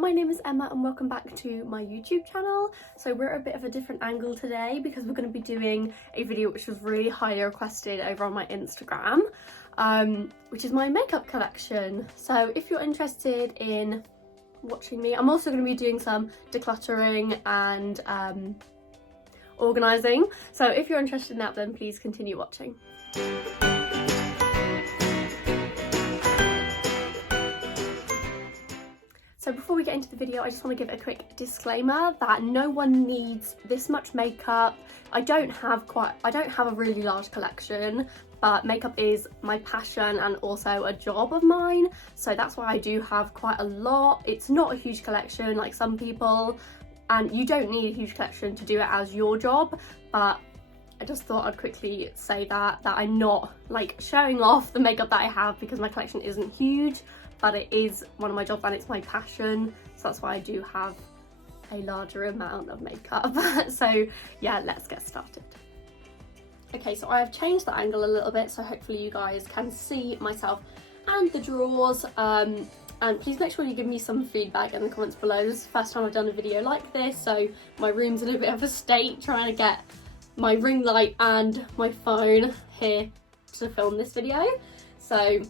my name is Emma and welcome back to my YouTube channel. So we're at a bit of a different angle today because we're going to be doing a video which was really highly requested over on my Instagram, which is my makeup collection. So if you're interested in watching me, I'm also going to be doing some decluttering and organising. So if you're interested in that, then please continue watching. So before we get into the video, I just want to give a quick disclaimer that no one needs this much makeup. I don't have a really large collection, but makeup is my passion and also a job of mine. So that's why I do have quite a lot. It's not a huge collection like some people, and you don't need a huge collection to do it as your job. But I just thought I'd quickly say that I'm not like showing off the makeup that I have because my collection isn't huge. But it is one of my jobs and it's my passion, so that's why I do have a larger amount of makeup. So yeah, let's get started. Okay, so I have changed the angle a little bit so hopefully you guys can see myself and the drawers, and please make sure you give me some feedback in the comments below. This is the first time I've done a video like this, so my room's in a bit of a state trying to get my ring light and my phone here to film this video. So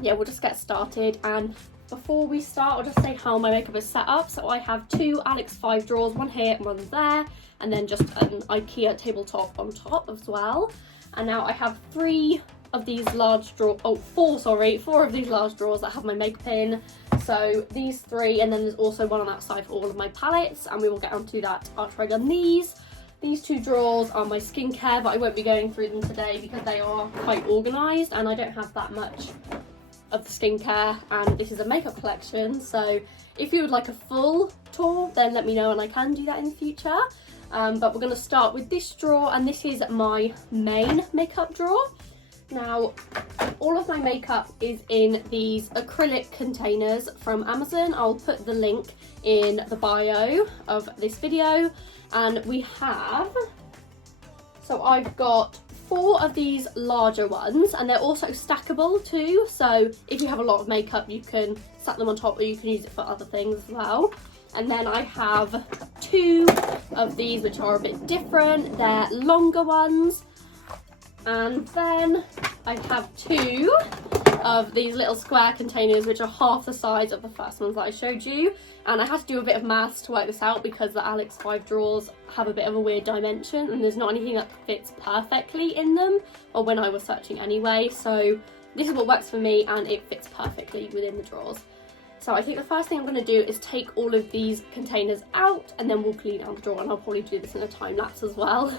yeah, we'll just get started, and before we start I'll just say how my makeup is set up. So I have two Alex 5 drawers, one here and one there, and then just an IKEA tabletop on top as well. And now I have four of these large drawers that have my makeup in. So these three, and then there's also one on that side for all of my palettes, and we will get onto that after I done these. These two drawers are my skincare, but I won't be going through them today because they are quite organised and I don't have that much of the skincare, and this is a makeup collection. So if you would like a full tour, then let me know and I can do that in the future. But we're going to start with this drawer, and this is my main makeup drawer. Now all of my makeup is in these acrylic containers from Amazon. I'll put the link in the bio of this video. And we have, so I've got 4 of these larger ones, and they're also stackable too, so if you have a lot of makeup you can stack them on top, or you can use it for other things as well. And then I have 2 of these which are a bit different, they're longer ones. And then I have 2 of these little square containers which are half the size of the first ones that I showed you. And I had to do a bit of maths to work this out because the Alex 5 drawers have a bit of a weird dimension and there's not anything that fits perfectly in them, or when I was searching anyway. So this is what works for me and it fits perfectly within the drawers. So I think the first thing I'm going to do is take all of these containers out and then we'll clean out the drawer, and I'll probably do this in a time lapse as well.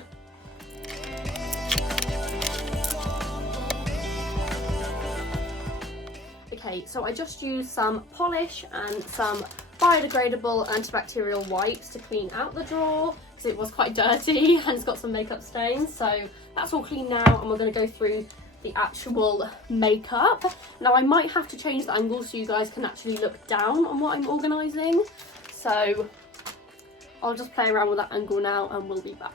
Okay, so I just used some polish and some biodegradable antibacterial wipes to clean out the drawer because it was quite dirty and it's got some makeup stains. So that's all clean now, and we're going to go through the actual makeup. Now I might have to change the angle so you guys can actually look down on what I'm organising. So I'll just play around with that angle now and we'll be back.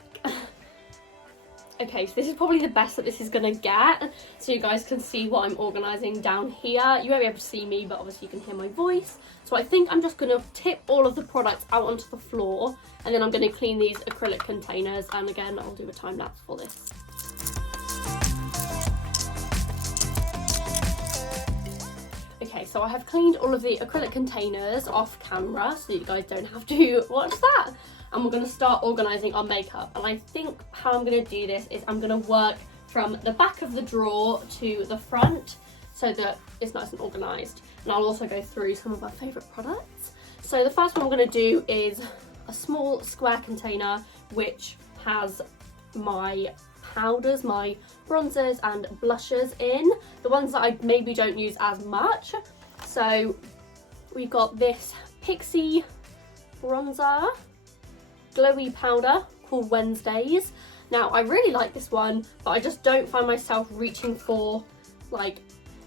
Okay, so this is probably the best that this is going to get, so you guys can see what I'm organising down here. You won't be able to see me, but obviously you can hear my voice. So I think I'm just going to tip all of the products out onto the floor, and then I'm going to clean these acrylic containers, and again I'll do a time lapse for this. Okay, so I have cleaned all of the acrylic containers off camera so you guys don't have to watch that. And we're going to start organising our makeup. And I think how I'm going to do this is I'm going to work from the back of the drawer to the front so that it's nice and organised. And I'll also go through some of my favourite products. So the first one I'm going to do is a small square container which has my powders, my bronzers and blushes in. The ones that I maybe don't use as much. So we've got this Pixie bronzer glowy powder called Wednesdays. Now I really like this one, but I just don't find myself reaching for like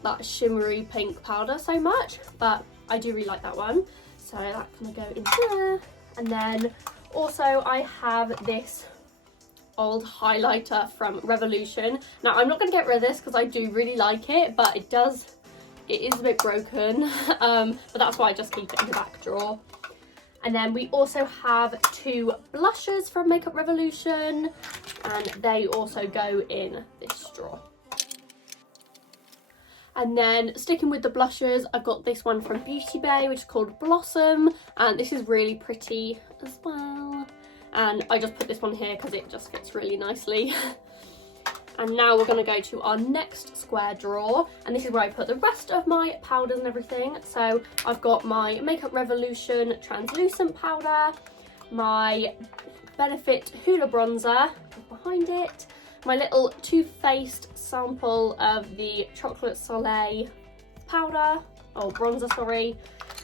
that shimmery pink powder so much, but I do really like that one, so that's gonna go in there. And then also I have this old highlighter from Revolution. Now I'm not going to get rid of this because I do really like it, but it is a bit broken, but that's why I just keep it in the back drawer. And then we also have 2 blushes from Makeup Revolution, and they also go in this straw. And then sticking with the blushes, I've got this one from Beauty Bay, which is called Blossom, and this is really pretty as well. And I just put this one here because it just fits really nicely. And now we're going to go to our next square drawer, and this is where I put the rest of my powders and everything. So I've got my Makeup Revolution translucent powder, my Benefit Hoola bronzer behind it, my little Too Faced sample of the Chocolate Soleil powder, or bronzer, sorry,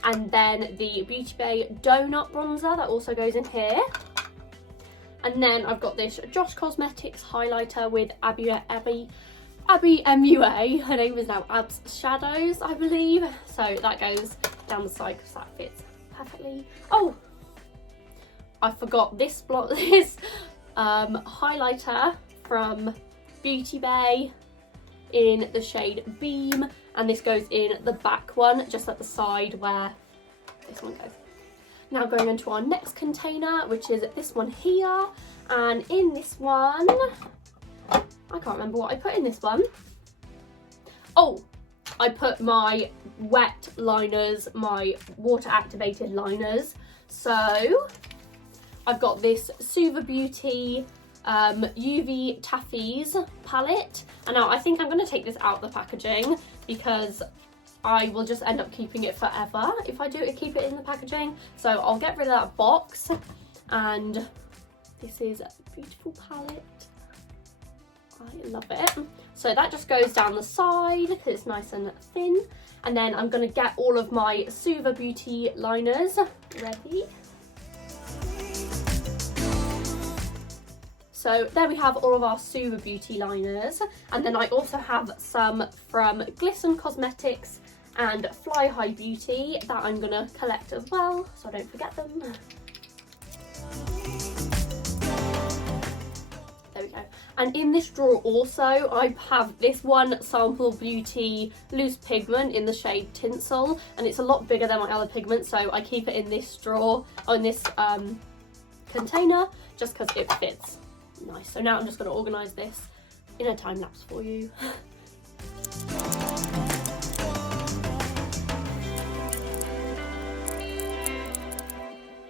and then the Beauty Bay Donut bronzer that also goes in here. And then I've got this Josh Cosmetics highlighter with Abby MUA. Her name is now Abs Shadows, I believe. So that goes down the side because that fits perfectly. Oh, I forgot this highlighter from Beauty Bay in the shade Beam. And this goes in the back one, just at the side where this one goes. Now going into our next container, which is this one here, and in this one, I can't remember what I put in this one. Oh, I put my wet liners, my water activated liners. So I've got this Suva Beauty UV Taffies palette, and now I think I'm going to take this out of the packaging because I will just end up keeping it forever if I keep it in the packaging. So I'll get rid of that box, and this is a beautiful palette. I love it. So that just goes down the side because it's nice and thin. And then I'm going to get all of my Suva Beauty liners ready. So there we have all of our Suva Beauty liners, and then I also have some from Glisten Cosmetics and Fly High Beauty that I'm gonna collect as well, so I don't forget them. There we go. And in this drawer also, I have this one Sample Beauty loose pigment in the shade Tinsel, and it's a lot bigger than my other pigment, so I keep it in this drawer, or in this container, just because it fits nice. So now I'm just going to organise this in a time lapse for you.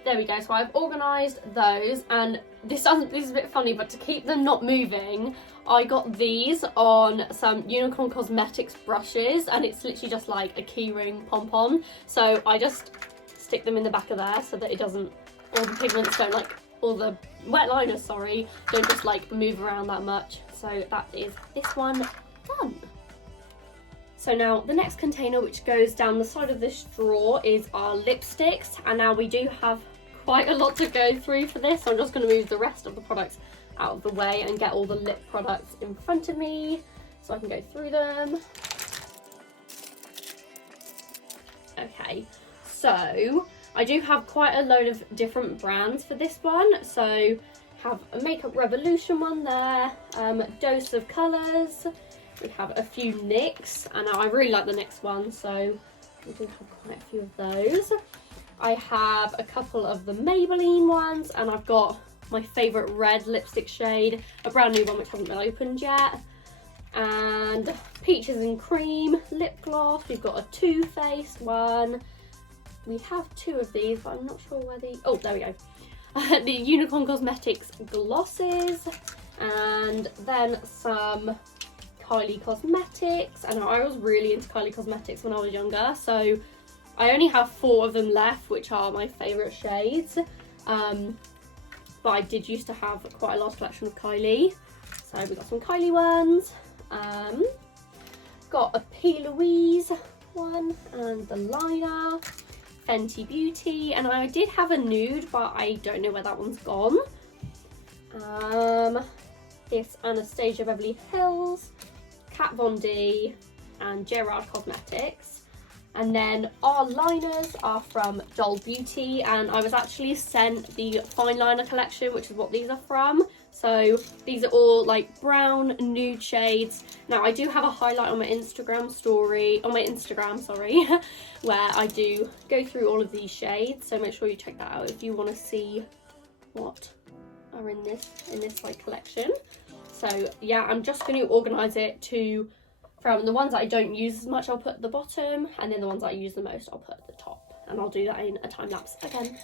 There we go, so I've organised those, and this is a bit funny, but to keep them not moving, I got these on some Unicorn Cosmetics brushes, and it's literally just like a keyring pom-pom. So I just stick them in the back of there so that it doesn't, all the pigments don't like, all the wet liners, sorry, don't just like move around that much. So that is this one done. So now the next container, which goes down the side of this drawer, is our lipsticks, and now we do have quite a lot to go through for this, so I'm just going to move the rest of the products out of the way and get all the lip products in front of me so I can go through them. Okay, so I do have quite a load of different brands for this one. So have a Makeup Revolution one there, Dose of Colours, we have a few NYX, and I really like the NYX one, so we do have quite a few of those. I have a couple of the Maybelline ones, and I've got my favourite red lipstick shade, a brand new one which hasn't been opened yet, and Peaches and Cream lip gloss. We've got a Too Faced one. We have 2 of these, but I'm not sure where oh, there we go. The Unicorn Cosmetics glosses, and then some Kylie Cosmetics. And I was really into Kylie Cosmetics when I was younger, so I only have 4 of them left, which are my favourite shades. But I did used to have quite a large collection of Kylie. So we got some Kylie ones. Got a P. Louise one, and the liner. Fenty Beauty, and I did have a nude, but I don't know where that one's gone. This Anastasia Beverly Hills, Kat Von D, and Gerard Cosmetics. And then our liners are from Doll Beauty, and I was actually sent the fine liner collection, which is what these are from. So these are all like brown nude shades. Now I do have a highlight on my Instagram, sorry, where I do go through all of these shades. So make sure you check that out if you want to see what are in this like collection. So yeah, I'm just going to organise it from the ones that I don't use as much, I'll put at the bottom, and then the ones that I use the most, I'll put at the top. And I'll do that in a time lapse again.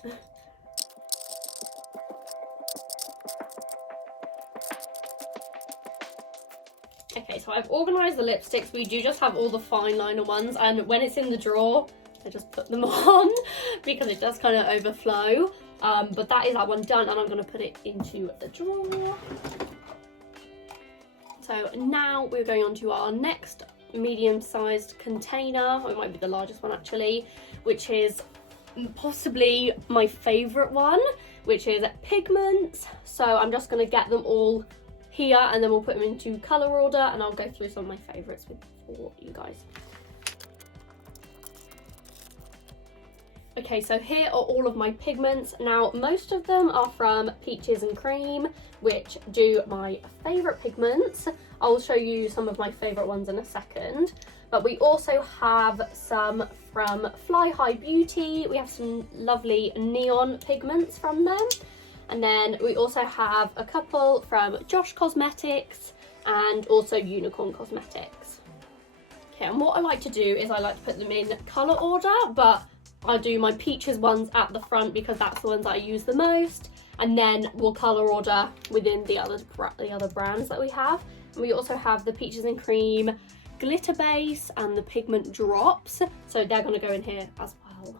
Okay, so I've organised the lipsticks. We do just have all the fine liner ones, and when it's in the drawer, I just put them on because it does kind of overflow. But that is that one done, and I'm going to put it into the drawer. So now we're going on to our next medium-sized container, or it might be the largest one actually, which is possibly my favourite one, which is pigments. So I'm just going to get them all here, and then we'll put them into colour order, and I'll go through some of my favourites for you guys. Okay, so here are all of my pigments. Now, most of them are from Peaches and Cream, which do my favourite pigments. I'll show you some of my favourite ones in a second. But we also have some from Fly High Beauty. We have some lovely neon pigments from them. And then we also have a couple from Josh Cosmetics and also Unicorn Cosmetics. Okay, and what I like to do is I like to put them in colour order, but I do my Peaches ones at the front because that's the ones that I use the most, and then we'll colour order within the other brands that we have. And we also have the Peaches and Cream glitter base and the pigment drops, so they're going to go in here as well.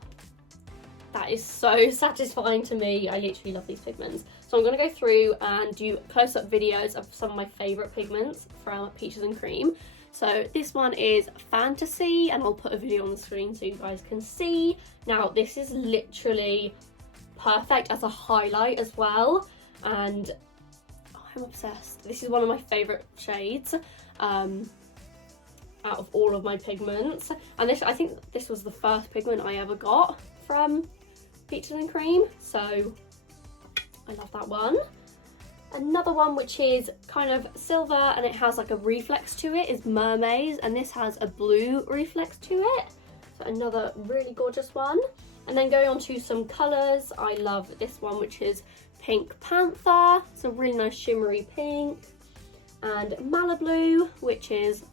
That is so satisfying to me. I literally love these pigments. So I'm going to go through and do close-up videos of some of my favourite pigments from Peaches and Cream. So this one is Fantasy, and I'll put a video on the screen so you guys can see. Now this is literally perfect as a highlight as well, and I'm obsessed. This is one of my favourite shades out of all of my pigments, and I think this was the first pigment I ever got from Peaches and Cream, so I love that one. Another one which is kind of silver and it has like a reflex to it is Mermaids, and this has a blue reflex to it. So another really gorgeous one. And then going on to some colours, I love this one which is Pink Panther. It's a really nice shimmery pink. And Malibu, which is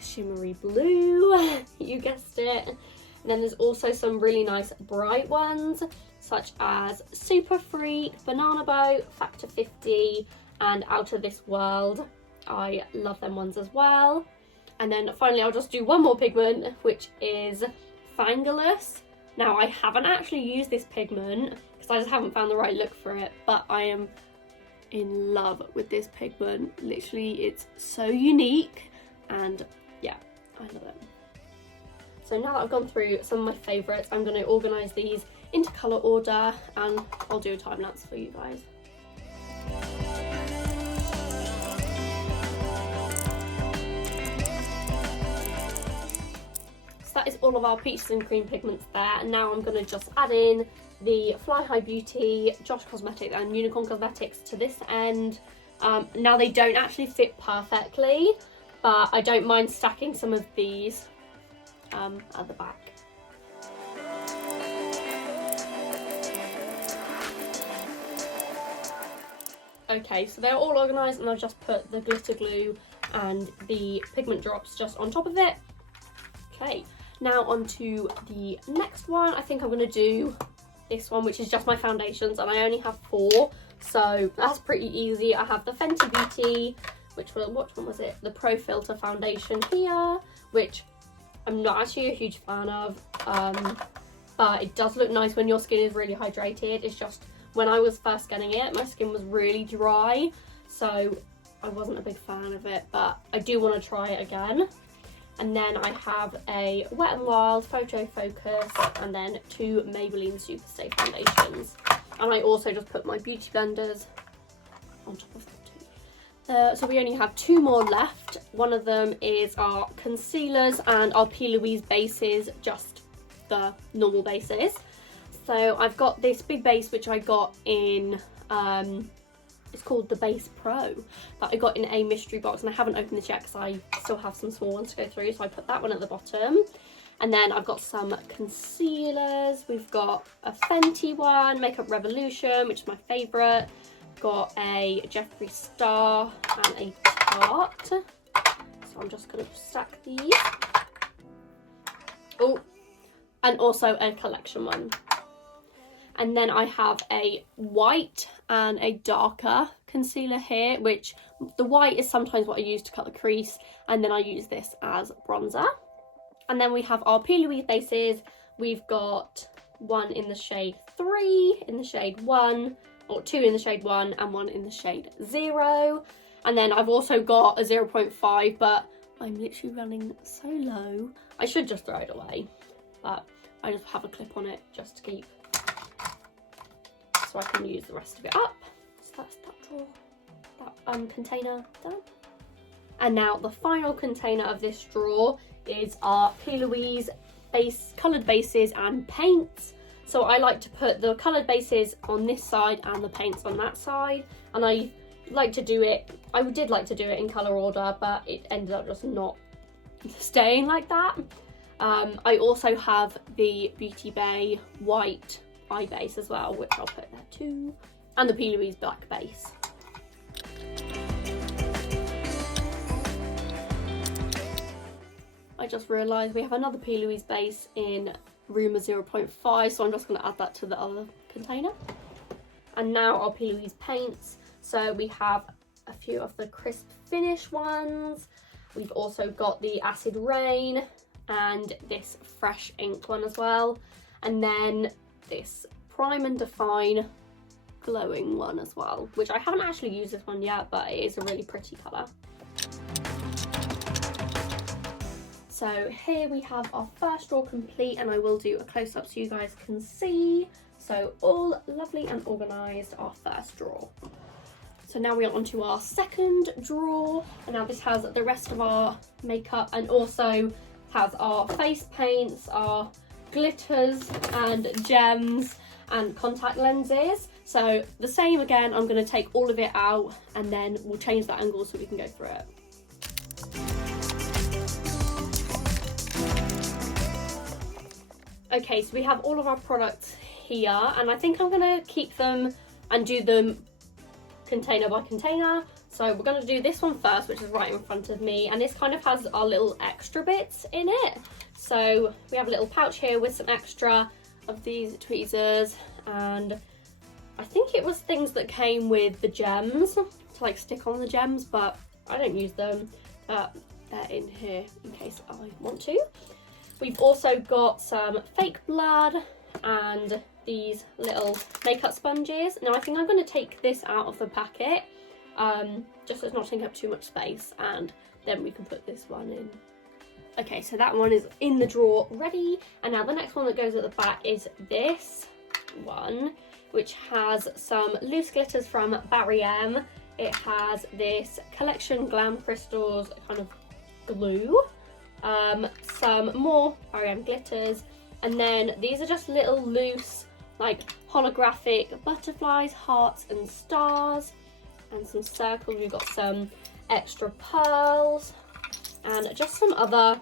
shimmery blue, you guessed it. And then there's also some really nice bright ones, such as Super Freak, Banana Boat, Factor 50, and Out of This World. I love them ones as well. And then finally I'll just do one more pigment, which is Fangulous. Now I haven't actually used this pigment because I just haven't found the right look for it, but I am in love with this pigment. Literally, it's so unique, and yeah, I love it. So now that I've gone through some of my favourites, I'm going to organise these into colour order, and I'll do a time lapse for you guys. So that is all of our Peaches and Cream pigments there, and now I'm going to just add in the Fly High Beauty, Josh Cosmetics and Unicorn Cosmetics to this end. Now they don't actually fit perfectly, but I don't mind stacking some of these at the back. Okay, so they're all organised, and I've just put the glitter glue and the pigment drops just on top of it. Okay, now on to the next one. I think I'm going to do this one, which is just my foundations, and I only have 4, so that's pretty easy. I have the Fenty Beauty, which one was it? The Pro Filter foundation here, which I'm not actually a huge fan of, but it does look nice when your skin is really hydrated. It's just when I was first getting it, my skin was really dry, so I wasn't a big fan of it, but I do want to try it again. And then I have a Wet n Wild Photo Focus, and then 2 Maybelline Superstay foundations. And I also just put my beauty blenders on top of them too. So we only have 2 more left. One of them is our concealers and our P. Louise bases, just the normal bases. So I've got this big base which I got in It's called the Base Pro that I got in a mystery box, and I haven't opened this yet because I still have some small ones to go through, so I put that one at the bottom. And then I've got some concealers. We've got a Fenty one, Makeup Revolution, which is my favourite. Got a Jeffree Star and a Tarte. So I'm just going to stack these. Oh, and also a collection one. And then I have a white and a darker concealer here, which the white is sometimes what I use to cut the crease, and then I use this as bronzer. And then we have our P. Louise bases. We've got one in the shade 3, in the shade 1, or 2 in the shade 1, and 1 in the shade 0. And then I've also got a 0.5, but I'm literally running so low. I should just throw it away, but I just have a clip on it just to keep, so I can use the rest of it up. So that's that drawer, that container done. And now the final container of this drawer is our P. Louise coloured bases and paints. So I like to put the coloured bases on this side and the paints on that side. And I like to do it, I did like to do it in colour order, but it ended up just not staying like that. I also have the Beauty Bay white eye base as well, which I'll put there too. And the P. Louise black base. I just realised we have another P. Louise base in Rumour 0.5, so I'm just going to add that to the other container. And now our P. Louise paints. So we have a few of the crisp finish ones. We've also got the Acid Rain and this fresh ink one as well. And then this Prime and Define glowing one as well, which I haven't actually used this one yet, but it is a really pretty colour. So here we have our first drawer complete, and I will do a close-up so you guys can see. So all lovely and organised, our first drawer. So now we are onto our second drawer, and now this has the rest of our makeup and also has our face paints, our glitters and gems and contact lenses. So the same again, I'm going to take all of it out and then we'll change the angle so we can go through it. Okay, so we have all of our products here, and I think I'm going to keep them and do them container by container. So we're going to do this one first, which is right in front of me, and this kind of has our little extra bits in it. So we have a little pouch here with some extra of these tweezers, and I think it was things that came with the gems to like stick on the gems, but I don't use them. They're in here in case I want to. We've also got some fake blood and these little makeup sponges. Now I think I'm going to take this out of the packet, just so it's not taking up too much space, and then we can put this one in. Okay, so that one is in the drawer ready, and now the next one that goes at the back is this one, which has some loose glitters from Barry M. It has this Collection Glam Crystals kind of glue, some more Barry M glitters, and then these are just little loose like holographic butterflies, hearts and stars, and some circles. We've got some extra pearls and just some other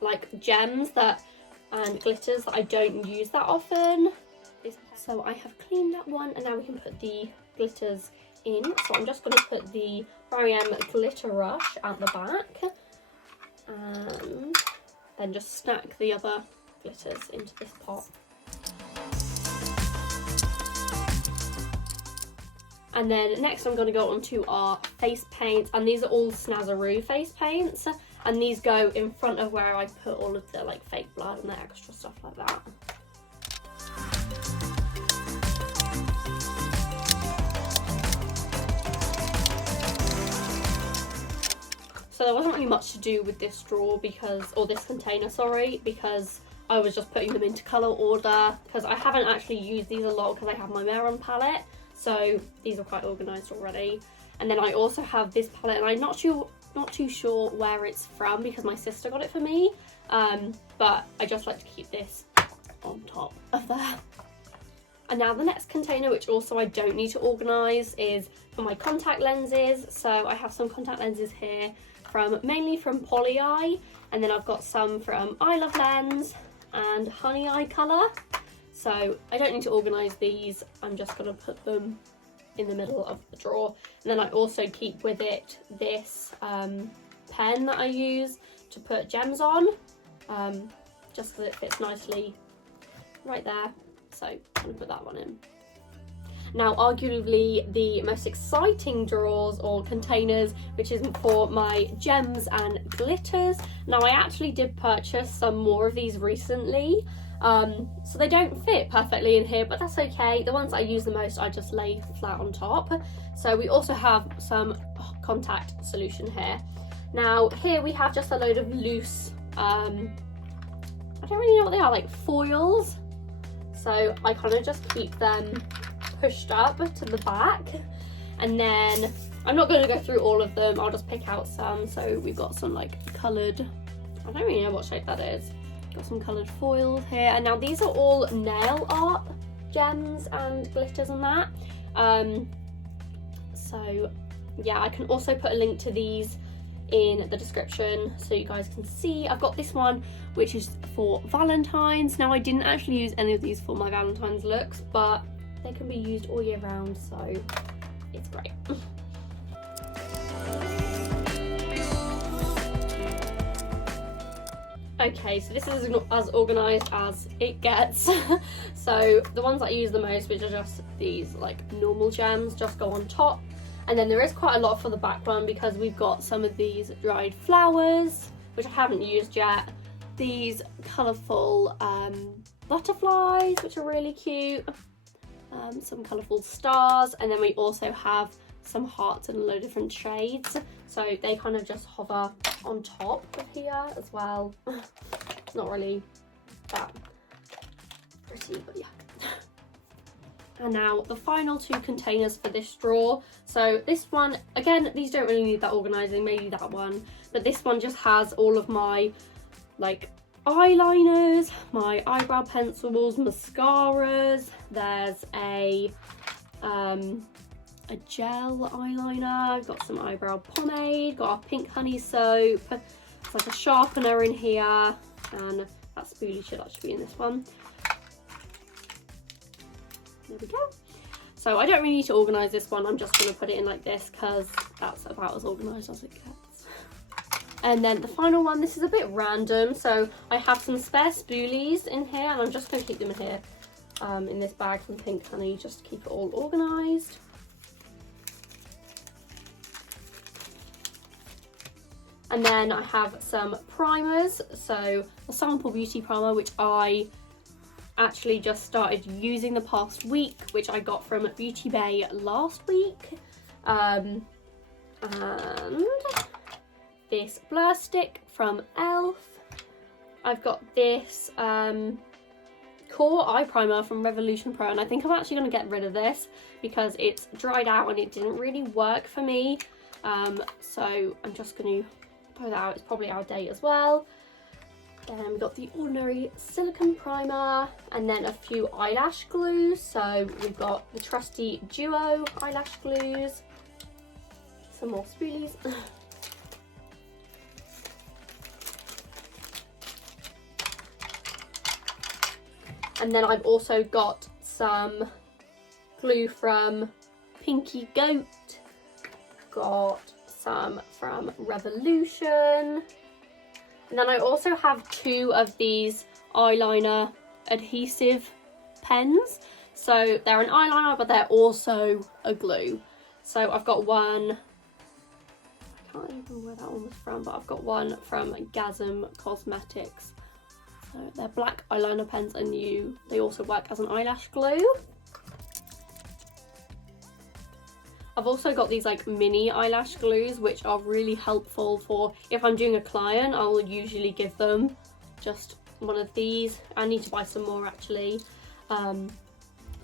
like gems that and glitters that I don't use that often. So I have cleaned that one, and now we can put the glitters in. So I'm just going to put the Barry M Glitter Rush at the back, and then just stack the other glitters into this pot. And then next I'm going to go on to our face paints, and these are all Snazzaroo face paints, and these go in front of where I put all of the like fake blood and the extra stuff like that. So there wasn't really much to do with this drawer or this container, sorry, because I was just putting them into colour order, because I haven't actually used these a lot because I have my Meron palette, so these are quite organised already. And then I also have this palette, and I'm not too sure where it's from because my sister got it for me, but I just like to keep this on top of there. And now the next container, which also I don't need to organise, is for my contact lenses. So I have some contact lenses here mainly from Poly Eye, and then I've got some from I Love Lens and Honey Eye Colour. So I don't need to organise these, I'm just going to put them in the middle of the drawer. And then I also keep with it this pen that I use to put gems on, just because it fits nicely right there. So I'm going to put that one in. Now, arguably the most exciting drawers or containers, which is for my gems and glitters. Now, I actually did purchase some more of these recently, so they don't fit perfectly in here, but that's okay. The ones I use the most I just lay flat on top. So we also have some contact solution here. Now, here we have just a load of loose, I don't really know what they are, like foils. So I kind of just keep them pushed up to the back, and then I'm not going to go through all of them, I'll just pick out some. So we've got some like coloured, I don't really know what shape that is, got some coloured foils here, and now these are all nail art gems and glitters and that. So yeah, I can also put a link to these in the description so you guys can see. I've got this one which is for Valentine's. Now, I didn't actually use any of these for my Valentine's looks, but they can be used all year round, so it's great. Okay, so this is as organised as it gets. So the ones that I use the most, which are just these like normal gems, just go on top. And then there is quite a lot for the background because we've got some of these dried flowers, which I haven't used yet. These colourful butterflies, which are really cute. Some colourful stars. And then we also have some hearts in a load of different shades. So they kind of just hover on top of here as well. It's not really that pretty, but yeah. And now the final two containers for this drawer. So this one, again, these don't really need that organising, maybe that one. But this one just has all of my like eyeliners, my eyebrow pencils, mascaras. There's a gel eyeliner. I've got some eyebrow pomade, got our pink honey soap. It's like a sharpener in here. And that spoolie should actually be in this one. There we go. So I don't really need to organise this one, I'm just going to put it in like this because that's about as organised as it gets. And then the final one, this is a bit random, so I have some spare spoolies in here and I'm just going to keep them in here in this bag from Pink Honey, just to keep it all organised. And then I have some primers, so a sample beauty primer which I actually just started using the past week, which I got from Beauty Bay last week. And this blur stick from e.l.f. I've got this core eye primer from Revolution Pro, and I think I'm actually going to get rid of this because it's dried out and it didn't really work for me. So I'm just going to throw that out, it's probably out of date as well. Then we've got the ordinary silicone primer and then a few eyelash glues. So we've got the trusty Duo eyelash glues, some more spoolies. And then I've also got some glue from Pinky Goat, got some from Revolution. And then I also have two of these eyeliner adhesive pens. So they're an eyeliner, but they're also a glue. So I've got one, I can't remember where that one was from, but I've got one from Gasm Cosmetics. So they're black eyeliner pens and they also work as an eyelash glue. I've also got these like mini eyelash glues, which are really helpful for if I'm doing a client. I'll usually give them just one of these. I need to buy some more actually, so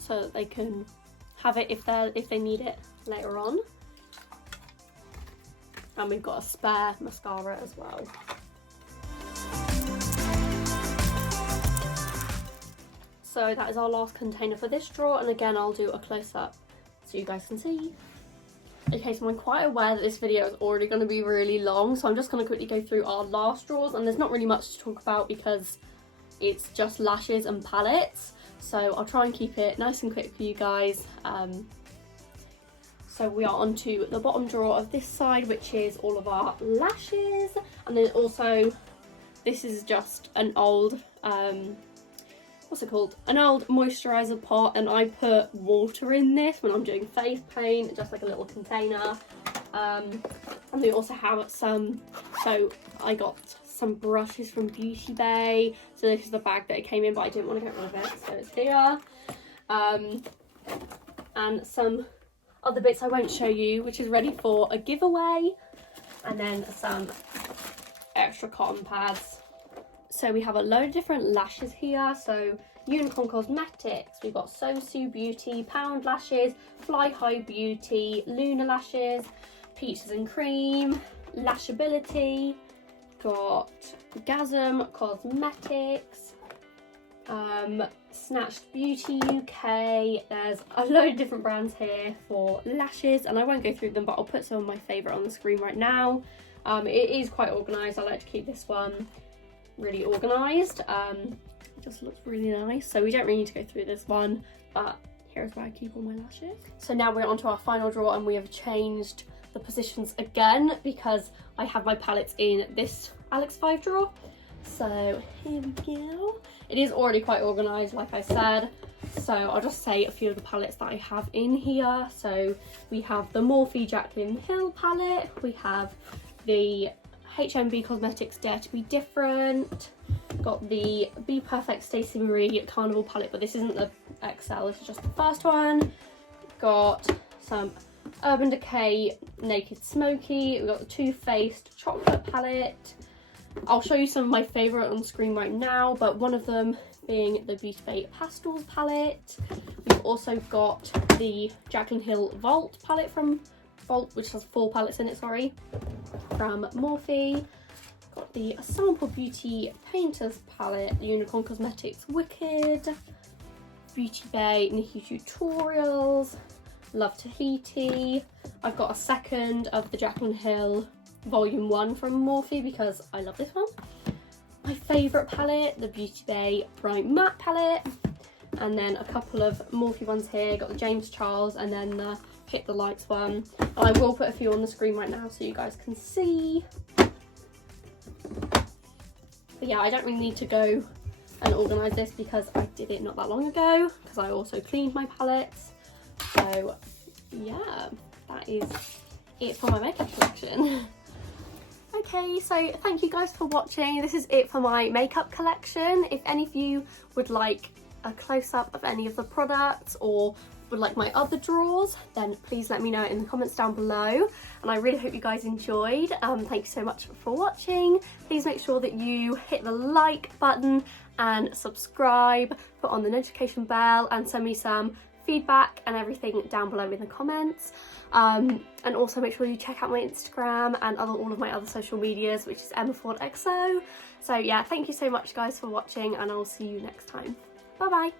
that they can have it if they need it later on. And we've got a spare mascara as well. So that is our last container for this drawer, and again I'll do a close-up so you guys can see. Okay, so I'm quite aware that this video is already going to be really long, so I'm just going to quickly go through our last drawers, and there's not really much to talk about because it's just lashes and palettes, so I'll try and keep it nice and quick for you guys. So we are onto the bottom drawer of this side, which is all of our lashes, and then also this is just an old what's it called, an old moisturizer pot, and I put water in this when I'm doing face paint, just like a little container. And we also have some, so I got some brushes from Beauty Bay, so this is the bag that it came in, but I didn't want to get rid of it, so it's here. And some other bits I won't show you, which is ready for a giveaway, and then some extra cotton pads. So we have a load of different lashes here. So Unicorn Cosmetics, we've got So Sue Beauty, Pound Lashes, Fly High Beauty, Luna Lashes, Peaches and Cream, Lashability, got Gasm Cosmetics, Snatched Beauty UK. There's a load of different brands here for lashes, and I won't go through them, but I'll put some of my favourite on the screen right now. It is quite organised. I like to keep this one really organised. It just looks really nice, so we don't really need to go through this one, but here's where I keep all my lashes. So now we're onto our final drawer, and we have changed the positions again because I have my palettes in this Alex 5 drawer. So here we go. It is already quite organised, like I said, so I'll just say a few of the palettes that I have in here. So we have the Morphe Jaclyn Hill palette, we have the HMB Cosmetics Dare to Be Different, got the Be Perfect Stacey Marie Carnival palette, but this isn't the XL, this is just the first one. Got some Urban Decay Naked Smoky, we've got the Too Faced Chocolate palette. I'll show you some of my favourite on screen right now, but one of them being the Beauty Bay Pastels palette. We've also got the Jaclyn Hill Vault palette from Vault, which has 4 palettes in it, sorry, from Morphe. Got the Sample Beauty Painters palette, Unicorn Cosmetics Wicked, Beauty Bay Nikki Tutorials, Love Tahiti. I've got a second of the Jaclyn Hill Volume 1 from Morphe because I love this one. My favourite palette, the Beauty Bay Bright Matte palette, and then a couple of Morphe ones here. Got the James Charles and then the Hit the Lights one. And I will put a few on the screen right now so you guys can see. But yeah, I don't really need to go and organise this because I did it not that long ago, because I also cleaned my palettes. So yeah, that is it for my makeup collection. Okay, so thank you guys for watching. This is it for my makeup collection. If any of you would like a close-up of any of the products or would like my other drawers, then please let me know in the comments down below, and I really hope you guys enjoyed. Thank you so much for watching. Please make sure that you hit the like button and subscribe, put on the notification bell, and send me some feedback and everything down below in the comments. And also make sure you check out my Instagram and all of my other social medias, which is EmmaFordXO. So yeah, thank you so much guys for watching, and I'll see you next time. Bye bye.